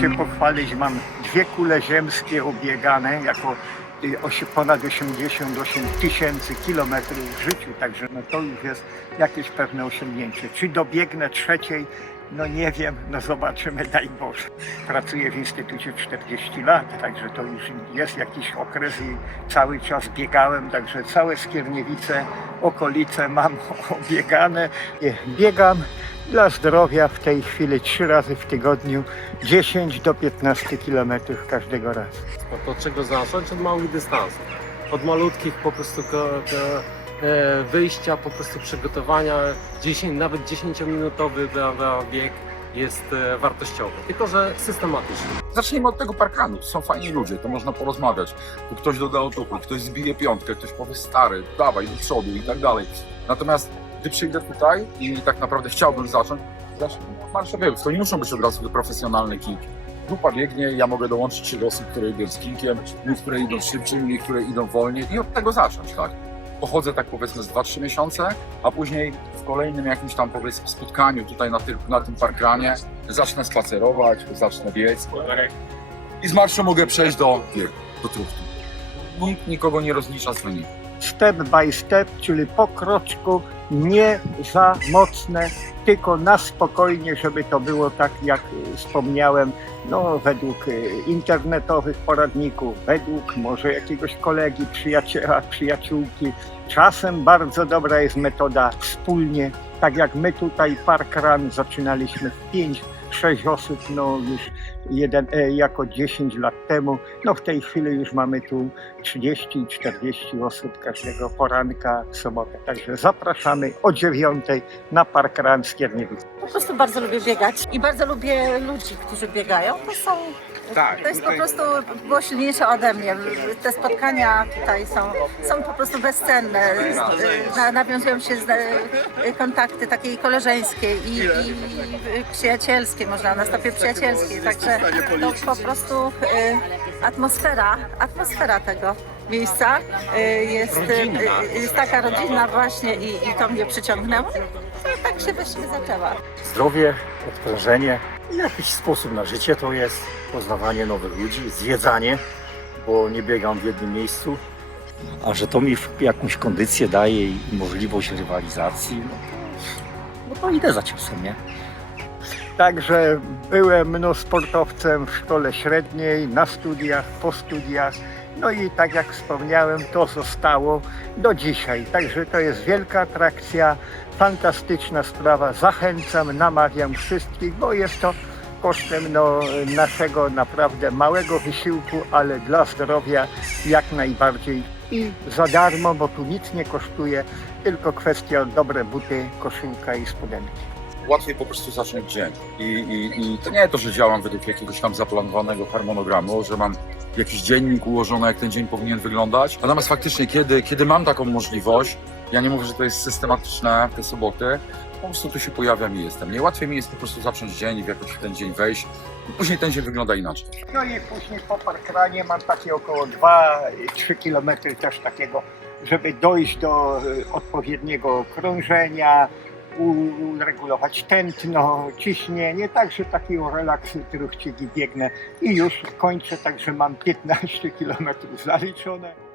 się pochwalić, mam dwie kule ziemskie obiegane jako y, ponad 88 tysięcy kilometrów w życiu, także no to już jest jakieś pewne osiągnięcie. Czy dobiegnę trzeciej? No nie wiem, no zobaczymy, daj Boże. Pracuję w Instytucie 40 lat, także to już jest jakiś okres i cały czas biegałem, także całe Skierniewice, okolice mam obiegane. Biegam dla zdrowia w tej chwili trzy razy w tygodniu, 10 do 15 kilometrów każdego razu. No to czego zacząć? Od małych dystansów. Od malutkich po prostu ko, ko, e, wyjścia, po prostu przygotowania. 10, nawet 10-minutowy dla- dla bieg jest e, wartościowy, tylko że systematycznie. Zacznijmy od tego parkanu. Są fajni ludzie, to można porozmawiać. Tu ktoś doda otuchy, ktoś zbije piątkę, ktoś powie stary, dawaj do przodu i tak dalej. Natomiast gdy przyjdę tutaj i tak naprawdę chciałbym zacząć, zacznę od. To nie muszą być od razu profesjonalne kilki. Grupa biegnie, ja mogę dołączyć się do osób, które idą z kilkiem, niektóre idą szybciej, niektóre idą wolniej i od tego zacząć, tak. Pochodzę tak powiedzmy z 2-3 miesiące, a później w kolejnym jakimś tam powiedzmy spotkaniu tutaj na, tym na tym parkranie zacznę spacerować, zacznę biec i z marszu mogę przejść do do trufki. Nikt nikogo nie rozlicza z wyniku. Step by step, czyli po kroczku, nie za mocne, tylko na spokojnie, żeby to było tak, jak wspomniałem, no, według y, internetowych poradników, według może jakiegoś kolegi, przyjaciela, przyjaciółki. Czasem bardzo dobra jest metoda wspólnie, tak jak my tutaj Park Run zaczynaliśmy w 5 6 osób, no już jeden, e, jako 10 lat temu. No w tej chwili już mamy tu 30 i 40 osób każdego poranka w sobotę. Także zapraszamy o 9 na Park Run Skierniewic. Po prostu bardzo lubię biegać i bardzo lubię ludzi, którzy biegają. To są. Tak, to jest po prostu było silniejsze ode mnie. Te spotkania tutaj są, są po prostu bezcenne. Na, nawiązują się z, kontakty takiej koleżeńskiej i, i przyjacielskie, można na stopie przyjacielskiej. Także to po prostu e, atmosfera, atmosfera tego miejsca e, jest, e, jest taka rodzinna właśnie i, i to mnie przyciągnęło. Tak się właśnie zaczęła. zdrowie, odprężenie jakiś sposób na życie to jest poznawanie nowych ludzi, zwiedzanie, bo nie biegam w jednym miejscu, a że to mi jakąś kondycję daje i możliwość rywalizacji, no to, no to idę za ciosem, nie? Także byłem no, sportowcem w szkole średniej, na studiach, po studiach. No i tak jak wspomniałem, to zostało do dzisiaj. Także to jest wielka atrakcja, fantastyczna sprawa. Zachęcam, namawiam wszystkich, bo jest to kosztem no, naszego naprawdę małego wysiłku, ale dla zdrowia jak najbardziej i za darmo, bo tu nic nie kosztuje, tylko kwestia dobre buty, koszulka i spodenki. Łatwiej po prostu zacząć dzień. I, i, I to nie to, że działam według jakiegoś tam zaplanowanego harmonogramu, że mam jakiś dziennik ułożony, jak ten dzień powinien wyglądać. Natomiast faktycznie, kiedy, kiedy mam taką możliwość, ja nie mówię, że to jest systematyczne te soboty, po prostu tu się pojawiam i jestem. Najłatwiej mi jest po prostu zacząć dzień w jakoś w ten dzień wejść. Później ten dzień wygląda inaczej. No i później po parkranie mam takie około 2-3 km też takiego, żeby dojść do y, odpowiedniego krążenia, uregulować tętno, ciśnienie, także takiego relaksu, truchciki biegnę i już kończę, także mam 15 km zaliczone.